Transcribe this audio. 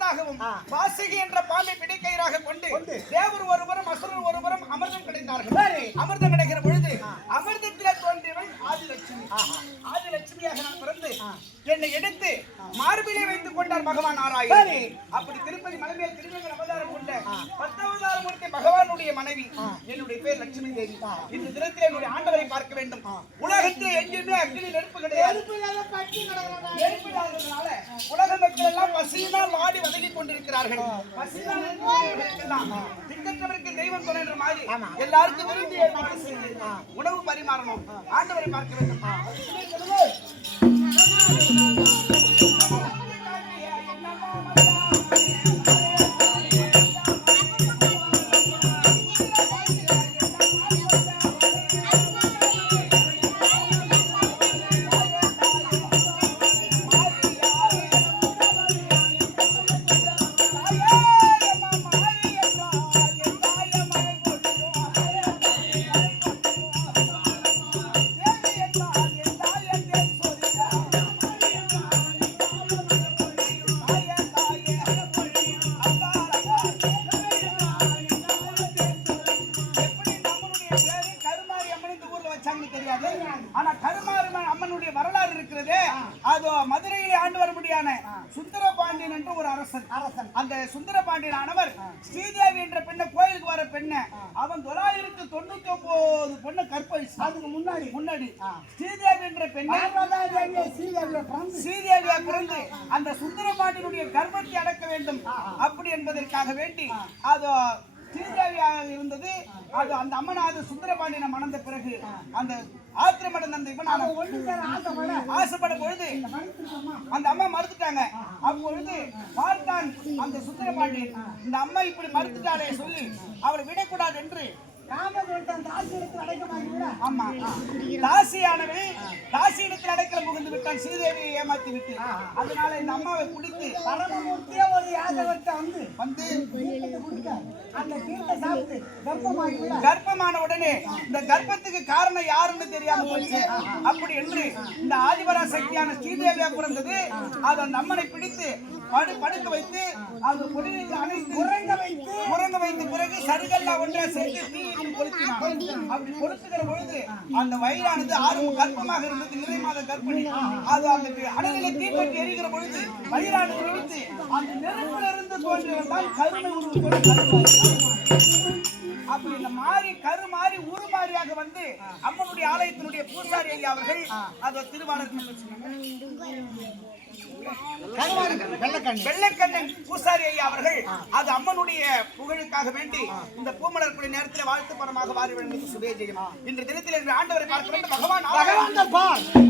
வரத்தாகவும் வாசுகி என்ற பாம்பை பிடிக்கயிறாக கொண்டு தேவர் ஒருவரும் அசுரர் ஒருவரும் அமிர்தம் கிடைத்தார்கள். அமிர்தம் கிடைக்கிற பொழுது அமிர்தத்திலே தோன்றியவள் ஆதிலட்சுமி. ஆதிலட்சுமியாக நான் பிறந்து என்னை எடுத்து மார்பிலே வைத்துக் கொண்டார் பகவான் நாராயணன். அப்படி திருப்பதி மலைமேல் திருவேங்கட அவதாரம் கொண்ட 10 அவதார மூர்த்தி பகவானுடைய மனைவி. என்னுடைய பேர் லட்சுமி தேவி. இந்த தினத்தில் என்னுடைய ஆண்டவரை பார்க்க வேண்டும். உலகத்தில் எங்கேயுமே அக்னி நெருப்பு கிடையாது. நெருப்பு இல்லாததுனால உலக மக்கள் எல்லாம் பசியினால் வாடி வதங்கிக் கொண்டிருக்கிறார்கள். பசியினால் திக்கற்றவருக்கு தெய்வம் துணை என்ற மாதிரி எல்லாருக்கும் விரும்பி ஏற்பாடு செய்து உணவு பரிமாறணும். ஆண்டவரை பார்க்க வேண்டும். ஆனா கருமாரி அம்மனுடைய வரலாறு இருக்கிறது. அது மதுரையிலே ஆண்டு வரும்படியான சுந்தரபாண்டியன் என்று ஒரு அரசன். அந்த சுந்தரபாண்டியனானவர் ஸ்ரீதேவி என்ற பெண்ணை கோயிலுக்கு வர பெண்ணை அவன் 999 பொண்ணை கற்பழிச்சு அதுக்கு முன்னாடி ஸ்ரீதேவி என்ற பெண்ணை ஸ்ரீதேவியா பிறந்து அந்த சுந்தரபாண்டியனுடைய கர்ப்பத்தை அடக்க வேண்டும் அப்படி என்பதற்காக வேண்டி அது ஸ்ரீதேவியாக இருந்தது. அது அந்த அம்மனாவது சுந்தரபாண்டியனை மணந்த பிறகு அந்த ஆத்திரமடைந்த அந்த இவன் ஆசைப்படும் பொழுது அந்த அம்மா மறுத்துட்டாங்க. அப்பொழுது பார்த்தான் அந்த சுந்தரபாண்டியன் இந்த அம்மா இப்படி மறுத்துட்டாலே சொல்லி அவளை விடக்கூடாது என்று தாசியானவள் தாசியிடத்தில் அடைக்கல புகுந்து விட்டான். ஸ்ரீதேவியை ஏமாத்தி விட்டு அதனால இந்த அம்மாவை குடித்து கர்ப்பமான உடனே இந்த கர்ப்பத்துக்கு காரணம் யாருன்னு தெரியாம போச்சு. அப்படி என்று இந்த ஆதிபரா சக்தியான ஸ்ரீதேவியா பிறந்தது. அது அந்த அம்மனை பிடித்து படுக்க வைத்து அது பொடியில் அணைத்து உறங்க வைத்த பிறகு சருகல்லா ஒன்றை சேர்த்து தீயில் கொளுத்தினான். அப்படி கொளுத்துகிற பொழுது அந்த வயிறானது 6 கர்ப்பமாக இருந்தது. 2 மாத கர்ப்பிணி. அது அந்த அனலில் தீப்பற்றி எரிகிற பொழுது வயிறானது வெடித்து அந்த நெருப்பிலிருந்து தோன்றியவர்கள் கருமை உருவத்தோடு அப்படி இந்த மாறி கருமாறி உருமாறியாக வந்து அம்மனுடைய ஆலயத்தினுடைய பூசாரி ஐயா அவர்கள் அது திருவாளர் வெள்ளக்கண்ணன் பூசாரி ஐயா அவர்கள் அது அம்மனுடைய புகழுக்காக வேண்டி இந்த பூமலர்க்குடைய நேரத்தில் வாழ்த்து பணமாக வாரி வழங்கி சுபேஜயம். இன்று தினத்தில் ஆண்டவரை பார்க்க வேண்டும். பகவான்